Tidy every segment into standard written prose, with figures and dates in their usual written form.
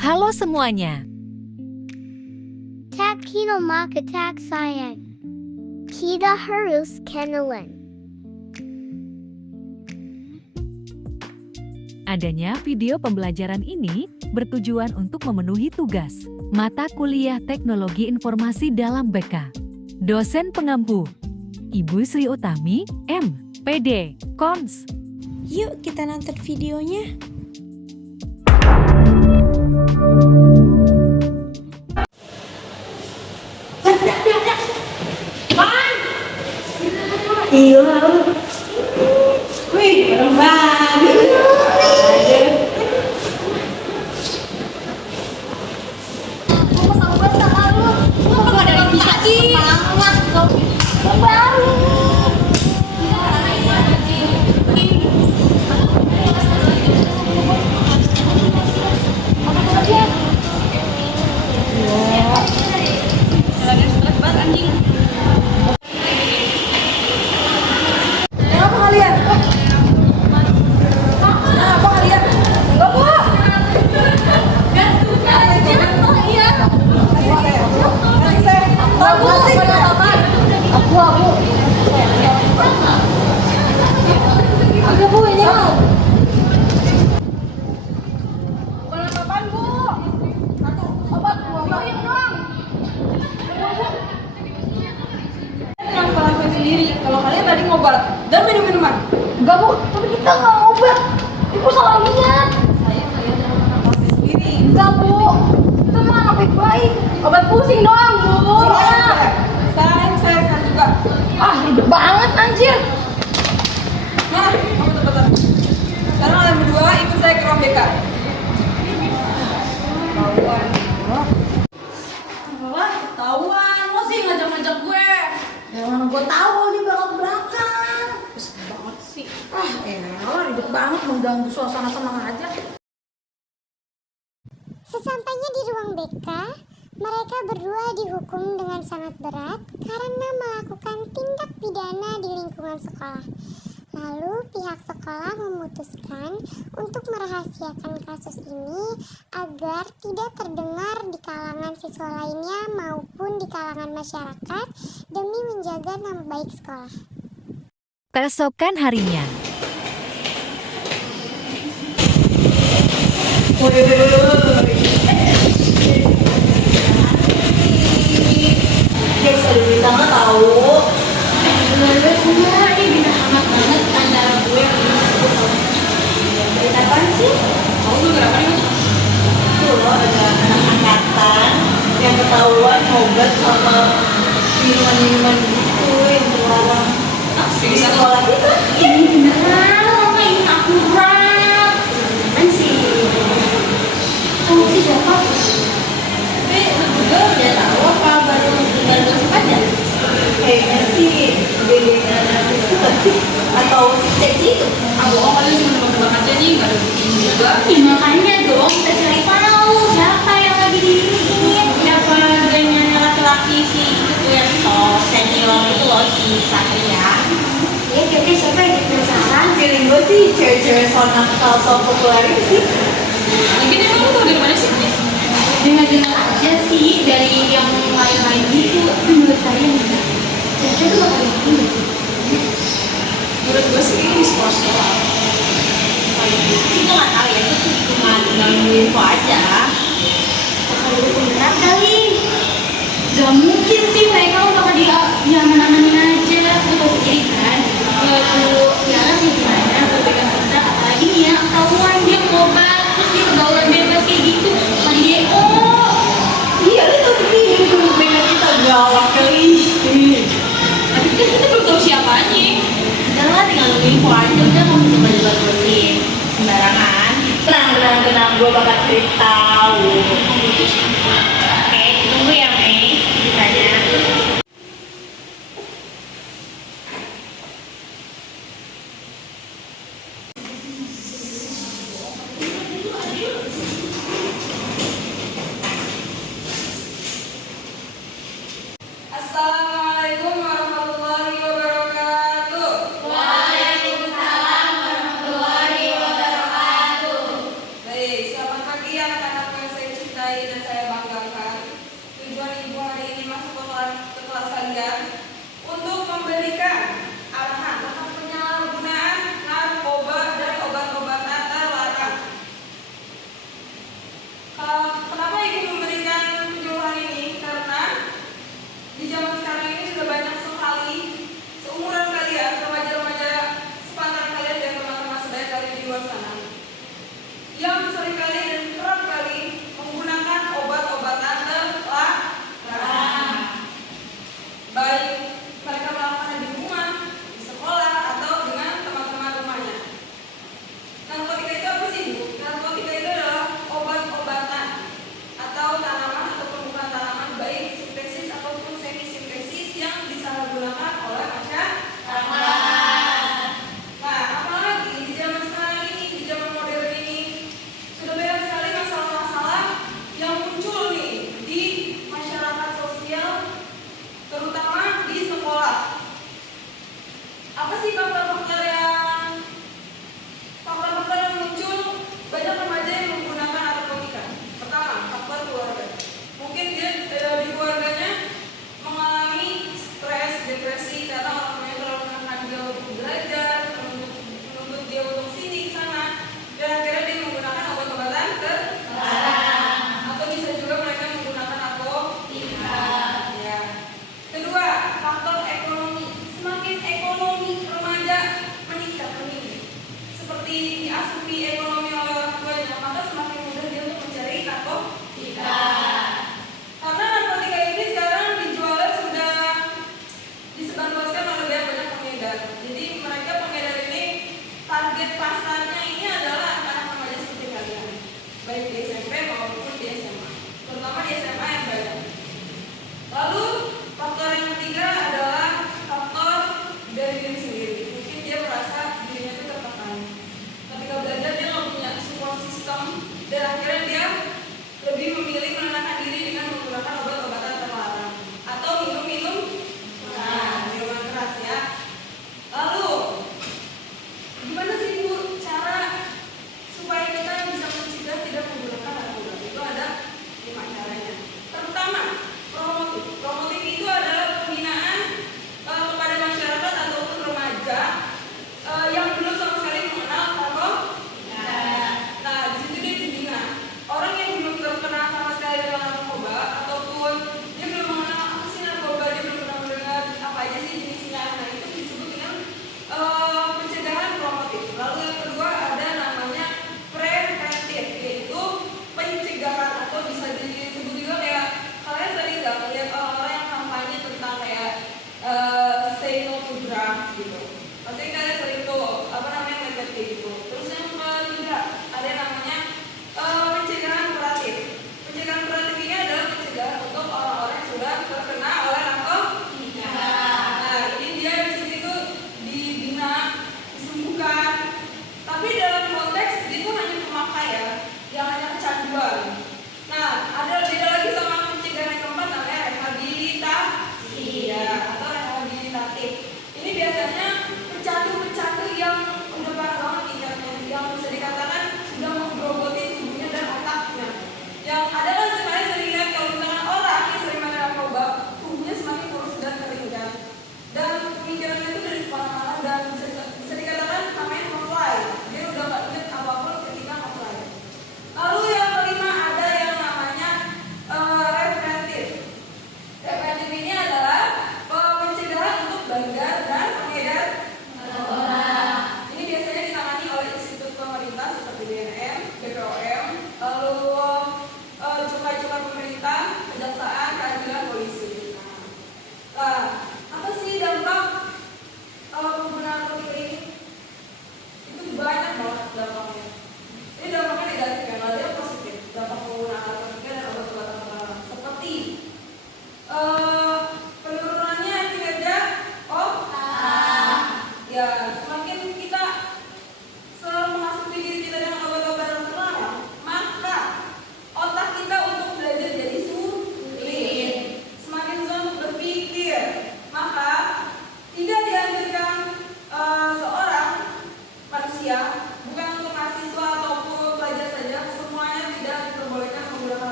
Halo semuanya. Tak kita maka tak sayang. Kita harus kenalan. Adanya video pembelajaran ini bertujuan untuk memenuhi tugas mata kuliah Teknologi Informasi dalam BK. Dosen pengampu, Ibu Sri Utami, M. PD, Kons. Yuk kita nonton videonya. Iya. Wih, bareng banget. Kalau kalian tadi ngobat dan minum minuman. Enggak bu, tapi kita nggak ngobat. Ibu salah lihat. Saya jangan nafas sendiri. Enggak bu, kita mah anak baik-baik. Obat pusing doang bu. Saya juga. Ah ribet banget anjir. Nah, kamu cepetan. Sekarang kalian berdua ikut saya ke ruang BK. Ketahuan, lo sih ngajak-ngajak gue. Ya mana gue tahu dia bakal ke belakang. Kesel banget sih. Ah elah ribet banget mengganggu suasana senang aja. Sesampainya di ruang BK, mereka berdua dihukum dengan sangat berat karena melakukan tindak pidana di lingkungan sekolah. Lalu pihak sekolah memutuskan untuk merahasiakan kasus ini agar tidak terdengar di kalangan siswa lainnya maupun di kalangan masyarakat demi menjaga nama baik sekolah. Keesokan harinya, Guys, ada berita nggak tahu? Berita apaan sih? Kamu tuh kenapa nih? Tuh loh ada anak angkatan yang ketahuan ngobat sama minuman-minuman gitu yang terlarang di sekolah kita. Ini beneran, lo ngapain aku berat? Beneran sih. Kamu sih siapa? Tapi lu juga udah tahu apa baru gosip aja? Kayaknya sih bedanya nanti itu nggak sih? Atau cek itu? Ah bohong, kalian cuma nebak-nebak aja nih, nggak ada buktinya juga. Ih, makanya dong kita cari tahu siapa yang lagi dirilis. Siapa adanya laki-laki si itu tuh yang so senior itu loh si Satria. Ya kayaknya siapa yang penasaran? Feeling gue sih cewek-cewek so nakal, so populer itu sih. Lagi nih emang lu tau dari mana sih? Dengar-dengar aja sih dari yang lain-lain gitu. Tapi menurut kalian enggak? Kayaknya tuh bakal yakin deh. Menurut gue sih ini di sekolah-sekolah. Itu nggak tahu ya, itu cuma ganggu info aja. Bakal dihukum berat kali. Gak mungkin sih mereka bakal diaman-amanin aja. Lu pasti jadi kan? Kalau Tiara gimana? Berpegang kita apalagi nih ya ketahuan dia ngobat terus dia kegaulan bebas kayak gitu. Tadi DO. Iya, lu tau sendiri grup band kita gawat kali. Tapi kan kita belum tahu siapanya. Udah lah, tinggal nunggu info aja. Udah mau coba-coba terusin sembarangan. Tenang, gue bakal cerita. Oke, tunggu ya Mei ceritanya. Assalamualaikum warahmatullahi wabarakatuh. Waalaikumsalam warahmatullahi wabarakatuh. Baik, selamat pagi anak-anak yang saya cintai dan saya banggakan, tujuan Ibu hari ini masuk ke kelas kalian untuk memberikan arahan tentang penyalahgunaan narkoba dan obat-obatan terlarang. Kenapa Ibu memberikan penyuluhan ini? Karena di zaman sekarang ini sudah banyak sekali seumuran kalian, remaja-remaja sepantaran kalian dan teman-teman sebaya kalian di luar sana yang seringkali dan kerap kali menggunakan obat-obatan terlarang. Baik mereka melakukan di rumah, di sekolah, atau dengan teman-teman rumahnya. Narkotika itu apa sih, Bu? Narkotika itu adalah obat-obatan atau tanaman ataupun bukan tanaman, baik sintesis ataupun semi sintesis yang disalahgunakan oleh masyarakat. Nah, apalagi di zaman sekarang ini, di zaman modern ini, sudah banyak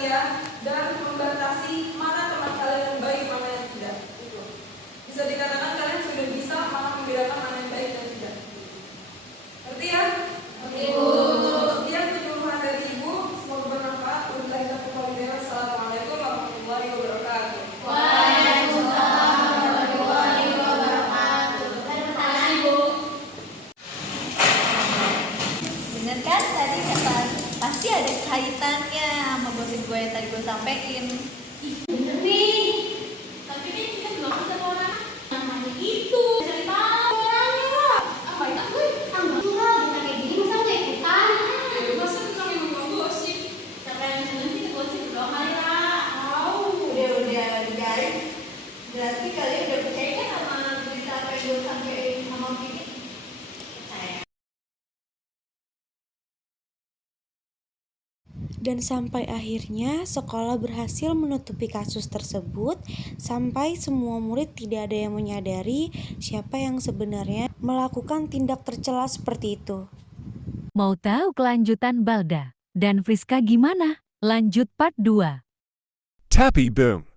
kalian dan membatasi mana teman kalian yang baik, mana yang tidak. Itu. Bisa dikatakan kalian sudah bisa membedakan mana yang baik dan tidak. Ngerti ya? Sekian penyuluhan dari Ibu, semoga bermanfaat. Wabillahi taufiq wal hidayah. Assalamualaikum warahmatullahi wabarakatuh. Bener kan tadi kata pasti ada kaitannya sama gosip gue yang tadi gue sampein. Bener nih. Tapi kan kita belum bisa orang yang hanya itu. Cari tahu orangnya. Apa itu gue? Enggak lah, bisa kayak gini masa nggak ikutan? Masa kita ngomong gosip? Siapa yang seneng sih gosip doang kali lah. Udah guys. Berarti kalian udah percaya kan sama berita apa yang gue sampein sama Kiki? Dan sampai akhirnya sekolah berhasil menutupi kasus tersebut sampai semua murid tidak ada yang menyadari siapa yang sebenarnya melakukan tindak tercela seperti itu. Mau tahu kelanjutan Balda dan Friska gimana? Lanjut part 2. Tappy Boom.